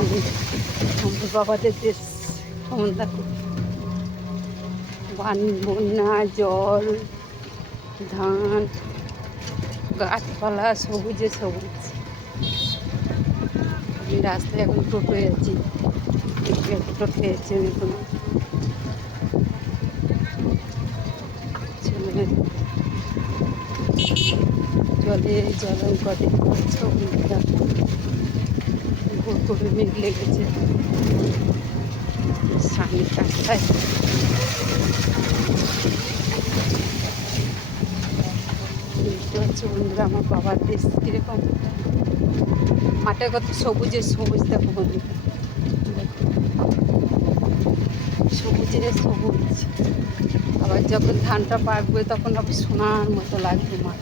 আমার বাবাদের দেশ কেমন দেখো, বন্যা, জল, ধান, গাছপালা, সবুজে সবুজ। আমি রাস্তায় এখন টোটো আছি, টোটো পেয়েছি আমি কোনো ছেলে জলে জলঙ্করে ছবিটা ভোর করে মেঘ লেগেছে সামনে রাস্তায়। দেখতে পাচ্ছ বন্ধুরা আমার বাবার দেশ কীরকম, মাঠে কত সবুজের সবুজ দেখো বন্ধুরা, সবুজের সবুজ। আবার যখন ধানটা পাকবে তখন আবার সোনার মতো লাগবে মাঠ,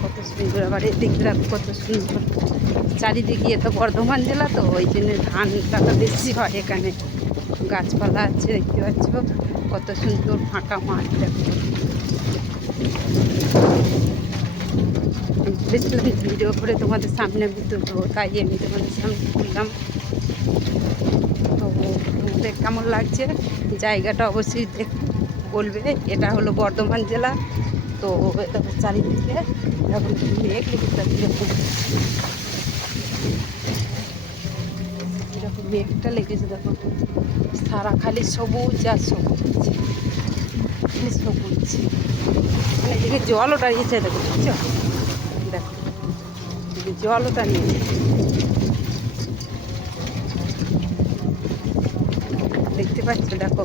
কত সুন্দর। আবার এদিকে দেখো কত সুন্দর, চারিদিকে এত বর্ধমান জেলা তো ওই জন্য ধানটা বেশি হয় এখানে। গাছপালা আছে দেখতে পাচ্ছ, কত সুন্দর ফাঁকা মাঠ দেখো। ভেবেছিলাম ভিডিও করে তোমাদের সামনে তুলবো, তাই আমি তোমাদের সামনে তুললাম। তো তোমাদের কেমন লাগছে জায়গাটা অবশ্যই বলবে। এটা হলো বর্ধমান জেলা। তো চারিদিকে এখন মেঘ লেগেছে, এরকম মেঘটা লেগেছে দেখো, সারা খালি সবুজ আর সবুজ, খালি সবুজ। মানে এদিকে জলও দাঁড়িয়েছে দেখো, বুঝছো, দেখো এদিকে জলও দাঁড়িয়েছে, দেখতে পাচ্ছ। দেখো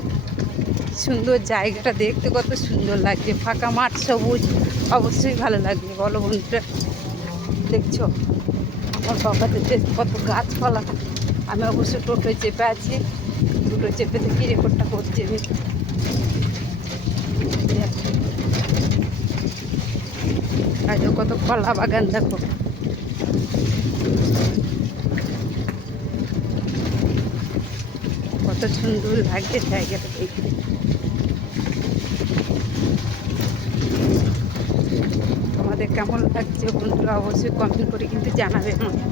সুন্দর জায়গাটা, দেখতে কত সুন্দর লাগছে, ফাঁকা মাঠ সবুজ, অবশ্যই ভালো লাগবে বলো বন্ধুরা। দেখছো আমার বাবাদের কত গাছপালা। আমি অবশ্য টোটোয় চেপে আছি, টোটো চেপে দেখি রেকর্ডটা করছি আমি। আর কত কলা বাগান দেখো, কত সুন্দর লাগছে জায়গাটা দেখতে। তোমাদের কেমন লাগছে বন্ধুরা অবশ্যই কমেন্ট করে কিন্তু জানাবে আমাকে।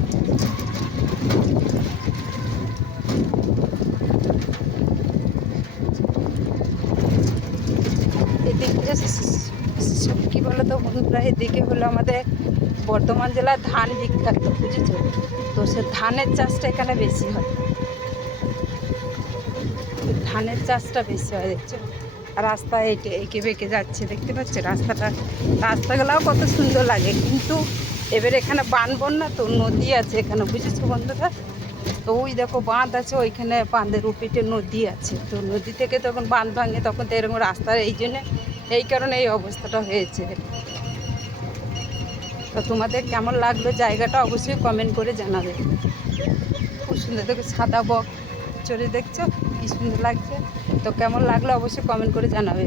এদিকে কী বলো তো বন্ধুরা, এদিকে হলো আমাদের বর্ধমান জেলার ধান বিখ্যাত, বুঝেছ। তো সে ধানের চাষটা এখানে বেশি হয়, ধানের চাষটা বেশি হয় দেখছো। রাস্তা এঁকে বেঁকে যাচ্ছে দেখতে পাচ্ছে রাস্তাগুলোও কত সুন্দর লাগে। কিন্তু এবার এখানে বান বন্যা তো নদী আছে এখানে, বুঝেছো বন্ধুরা। তো ওই দেখো বাঁধ আছে, ওইখানে বাঁধের উপিটে নদী আছে, তো নদী থেকে তখন বাঁধ ভাঙে, তখন তো এরকম রাস্তার এই কারণে এই অবস্থাটা হয়েছে। তো তোমাদের কেমন লাগলো জায়গাটা অবশ্যই কমেন্ট করে জানাবে। খুব সুন্দর দেখো, সাদা বক চড়ে দেখছো কি সুন্দর লাগছে। তো কেমন লাগলো অবশ্যই কমেন্ট করে জানাবে।